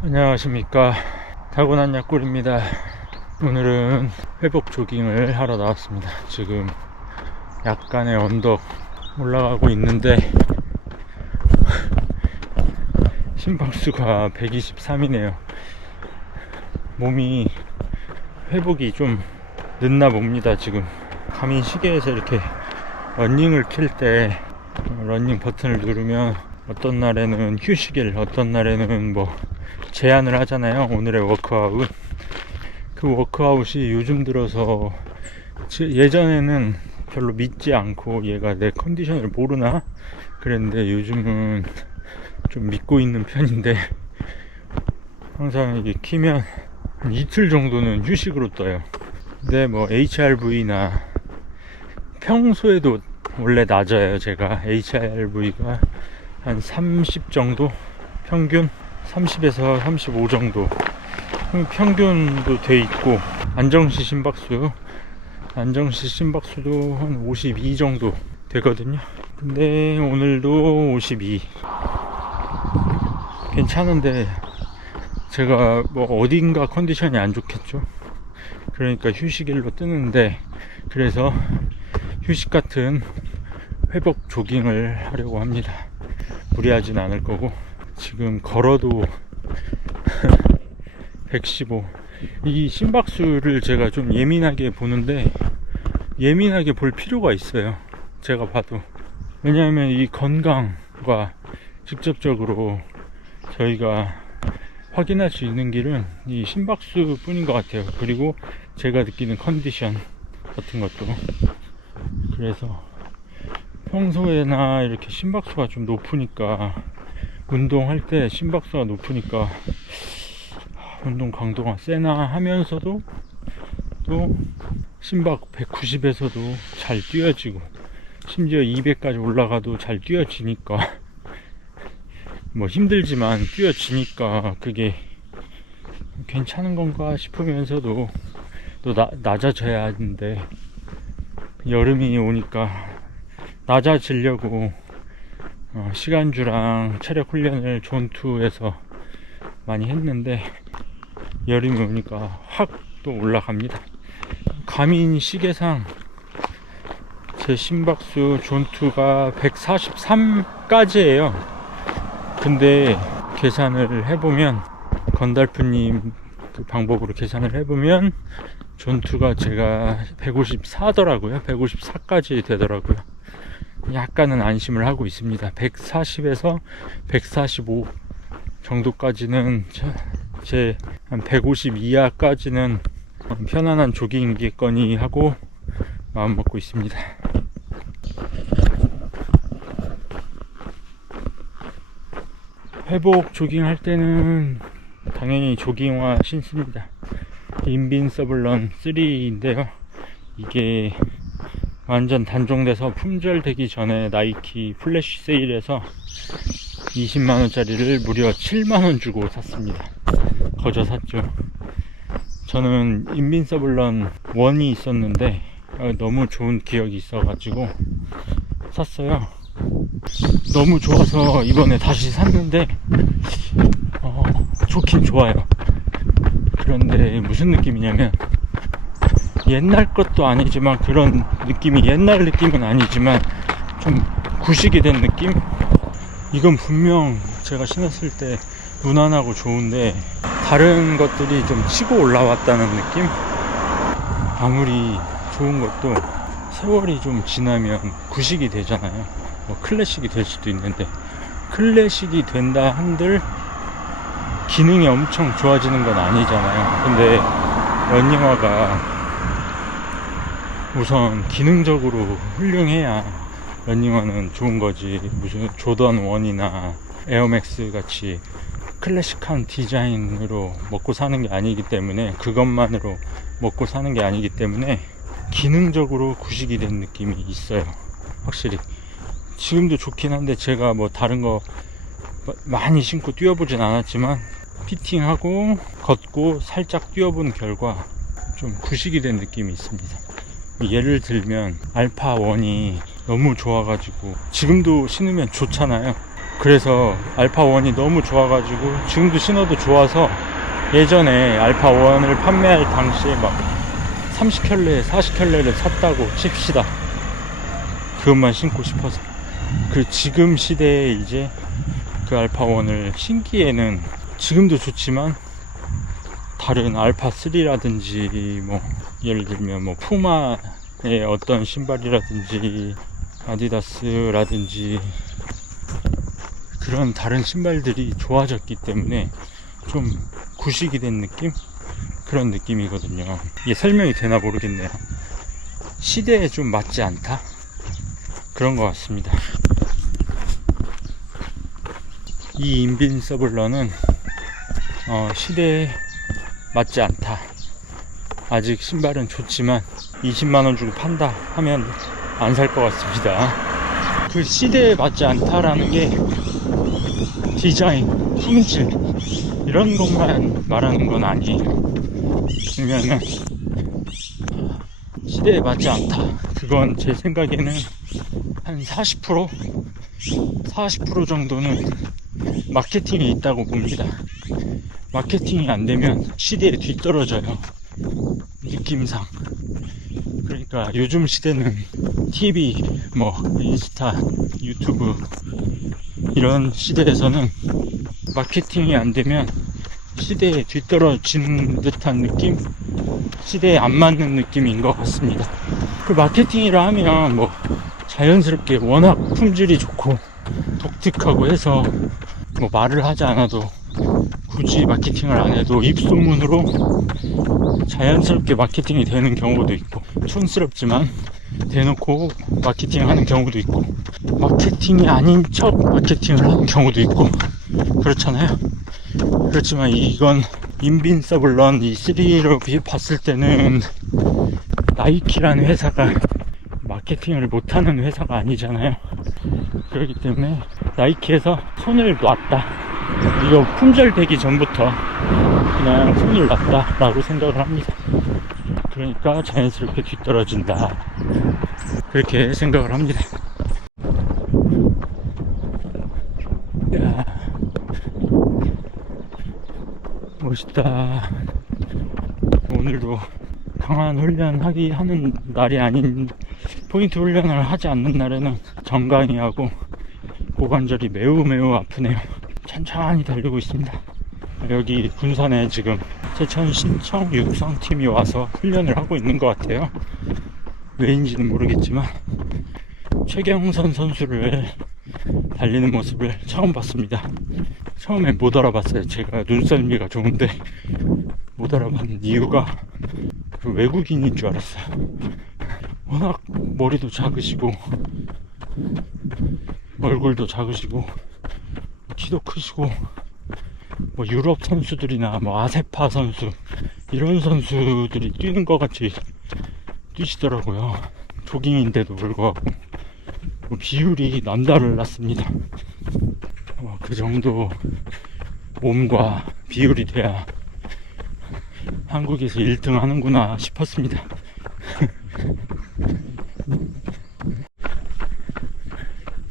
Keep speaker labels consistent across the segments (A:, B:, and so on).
A: 안녕하십니까. 타고난 약골입니다. 오늘은 회복 조깅을 하러 나왔습니다. 지금 약간의 언덕 올라가고 있는데 심박수가 123이네요. 몸이 회복이 좀 늦나 봅니다 지금. 가민 시계에서 이렇게 러닝을 킬때 러닝 버튼을 누르면 어떤 날에는 휴식일 어떤 날에는 뭐 제한을 하잖아요. 오늘의 워크아웃. 그 워크아웃이 요즘 들어서 제- 예전에는 별로 믿지 않고 얘가 내 컨디션을 모르나 그랬는데 요즘은 좀 믿고 있는 편인데 항상 이게 키면 한 이틀 정도는 휴식으로 떠요. 근데 뭐 HRV나 평소에도 원래 낮아요. 제가 HRV가 한 30 정도 평균 30에서 35 정도. 평균도 돼 있고 안정시 심박수 안정시 심박수도 한 52 정도 되거든요. 근데 오늘도 52 괜찮은데 제가 뭐 어딘가 컨디션이 안 좋겠죠. 그러니까 휴식일로 뜨는데 그래서 휴식 같은 회복 조깅을 하려고 합니다. 무리하진 않을 거고 지금 걸어도 115. 이 심박수를 제가 좀 예민하게 보는데 예민하게 볼 필요가 있어요. 제가 봐도. 왜냐하면 이 건강과 직접적으로 저희가 확인할 수 있는 길은 이 심박수 뿐인 것 같아요. 그리고 제가 느끼는 컨디션 같은 것도. 그래서 평소에나 이렇게 심박수가 좀 높으니까 운동할 때 심박수가 높으니까 운동 강도가 세나 하면서도 또 심박 190에서도 잘 뛰어지고 심지어 200까지 올라가도 잘 뛰어지니까 뭐 힘들지만 뛰어지니까 그게 괜찮은 건가 싶으면서도 또 나, 낮아져야 하는데 여름이 오니까 낮아지려고 어, 시간주랑 체력 훈련을 존투에서 많이 했는데 여름이 오니까 확 또 올라갑니다. 가민 시계상 제 심박수 존투가 143까지예요. 근데 계산을 해보면 건달프님 그 방법으로 계산을 해보면 존투가 제가 154더라고요. 154까지 되더라고요. 약간은 안심을 하고 있습니다. 140에서 145 정도까지는 제 한 150 이하까지는 편안한 조깅이겠거니 하고 마음 먹고 있습니다. 회복 조깅 할 때는 당연히 조깅화 신습니다. 인빈 서블런 3인데요. 이게 완전 단종돼서 품절되기 전에 나이키 플래시 세일에서 20만원짜리를 무려 7만원 주고 샀습니다. 거저 샀죠. 저는 인빈서블런 1이 있었는데 어, 너무 좋은 기억이 있어가지고 샀어요. 너무 좋아서 이번에 다시 샀는데 어, 좋긴 좋아요. 그런데 무슨 느낌이냐면 옛날 것도 아니지만 그런 느낌이 옛날 느낌은 아니지만 좀 구식이 된 느낌? 이건 분명 제가 신었을 때 무난하고 좋은데 다른 것들이 좀 치고 올라왔다는 느낌? 아무리 좋은 것도 세월이 좀 지나면 구식이 되잖아요. 뭐 클래식이 될 수도 있는데 클래식이 된다 한들 기능이 엄청 좋아지는 건 아니잖아요. 근데 런닝화가 우선 기능적으로 훌륭해야 런닝화는 좋은 거지. 무슨 조던 1이나 에어맥스 같이 클래식한 디자인으로 먹고 사는 게 아니기 때문에 그것만으로 먹고 사는 게 아니기 때문에 기능적으로 구식이 된 느낌이 있어요. 확실히. 지금도 좋긴 한데 제가 뭐 다른 거 많이 신고 뛰어보진 않았지만 피팅하고 걷고 살짝 뛰어본 결과 좀 구식이 된 느낌이 있습니다 예를 들면 알파 1이 너무 좋아가지고 지금도 신으면 좋잖아요 그래서 알파 1이 너무 좋아가지고 지금도 신어도 좋아서 예전에 알파 1을 판매할 당시에 막 30켤레, 40켤레를 샀다고 칩시다. 그것만 신고 싶어서. 그 지금 시대에 이제 그 알파 1을 신기에는 지금도 좋지만 다른 알파 3라든지 뭐 예를 들면 뭐 푸마의 어떤 신발이라든지 아디다스라든지 그런 다른 신발들이 좋아졌기 때문에 좀 구식이 된 느낌? 그런 느낌이거든요. 이게 설명이 되나 모르겠네요. 시대에 좀 맞지 않다? 그런 것 같습니다. 이 인빈서블러는 어, 시대에 맞지 않다. 아직 신발은 좋지만 20만원 주고 판다 하면 안 살 것 같습니다. 그 시대에 맞지 않다라는 게 디자인, 품질 이런 것만 말하는 건 아니에요. 왜냐면 시대에 맞지 않다. 그건 제 생각에는 한 40%? 40% 정도는 마케팅이 있다고 봅니다. 마케팅이 안 되면 시대에 뒤떨어져요. 느낌상. 그러니까 요즘 시대는 TV, 뭐, 인스타, 유튜브, 이런 시대에서는 마케팅이 안 되면 시대에 뒤떨어지는 듯한 느낌? 시대에 안 맞는 느낌인 것 같습니다. 그 마케팅이라 하면 뭐 자연스럽게 워낙 품질이 좋고 독특하고 해서 뭐 말을 하지 않아도 굳이 마케팅을 안 해도 입소문으로 자연스럽게 마케팅이 되는 경우도 있고 촌스럽지만 대놓고 마케팅 하는 경우도 있고 마케팅이 아닌 척 마케팅을 하는 경우도 있고 그렇잖아요. 그렇지만 이건 인빈서블런 이 3로 봤을 때는 나이키라는 회사가 마케팅을 못하는 회사가 아니잖아요. 그렇기 때문에 나이키에서 손을 놨다 이거 품절되기 전부터 그냥 손을 놨다 라고 생각을 합니다. 그러니까 자연스럽게 뒤떨어진다. 그렇게 생각을 합니다. 야 멋있다. 오늘도 강한 훈련하기 하는 날이 아닌 포인트 훈련을 하지 않는 날에는 정강이하고 고관절이 매우 매우 아프네요 천천히 달리고 있습니다. 여기 군산에 지금 제천 신청 육성팀이 와서 훈련을 하고 있는 것 같아요. 왜인지는 모르겠지만 최경선 선수를 달리는 모습을 처음 봤습니다. 처음에 못 알아봤어요. 제가 눈썰미가 좋은데 못 알아봤는 이유가 그 외국인인 줄 알았어요. 워낙 머리도 작으시고 얼굴도 작으시고 키도 크시고 뭐 유럽 선수들이나 뭐 아세파 선수 이런 선수들이 뛰는 것 같이 뛰시더라고요. 조깅인데도 불구하고. 뭐 비율이 남다를 났습니다. 어, 그 정도 몸과 비율이 돼야 한국에서 1등 하는구나 싶었습니다.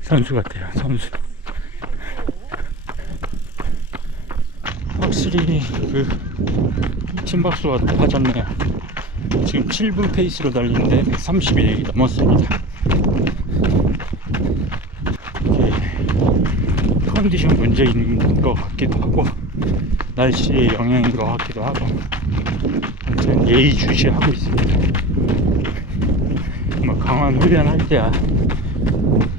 A: 선수 같아요 선수 확실히 그 심박수가 높아졌네요. 지금 7분 페이스로 달리는데 131이 넘었습니다. 컨디션 문제인 것 같기도 하고 날씨의 영향인 것 같기도 하고 예의주시하고 있습니다. 뭐 강한 훈련할 때야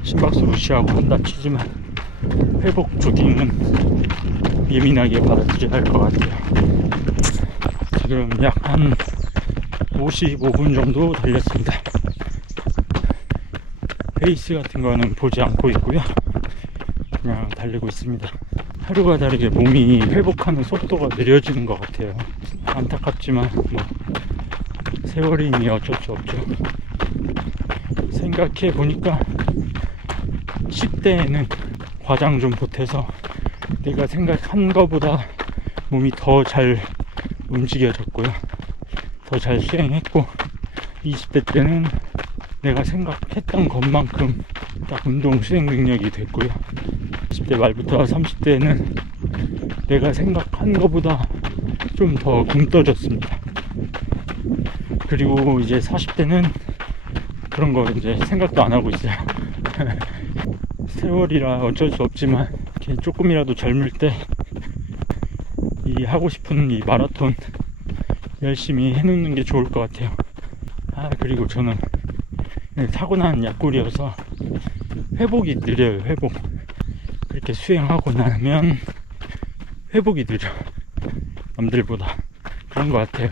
A: 심박수 무시하고 한다 치지만 회복 조깅은 예민하게 받아들여야 할 것 같아요. 지금 약 한 55분 정도 달렸습니다. 페이스 같은 거는 보지 않고 있고요. 그냥 달리고 있습니다. 하루가 다르게 몸이 회복하는 속도가 느려지는 것 같아요. 안타깝지만 뭐 세월이니 어쩔 수 없죠. 생각해 보니까 10대에는 과장 좀 보태서 내가 생각한 것보다 몸이 더 잘 움직여졌고요 더 잘 수행했고 20대 때는 내가 생각했던 것만큼 딱 운동 수행 능력이 됐고요 20대 말부터 30대에는 내가 생각한 것보다 좀 더 굶떠졌습니다. 그리고 이제 40대는 그런 거 이제 생각도 안 하고 있어요. 세월이라 어쩔 수 없지만 이렇게 조금이라도 젊을 때 이 하고 싶은 이 마라톤 열심히 해놓는 게 좋을 것 같아요. 아 그리고 저는 타고난 약골이어서 회복이 느려요. 회복. 그렇게 수행하고 나면 회복이 느려. 남들보다 그런 것 같아요.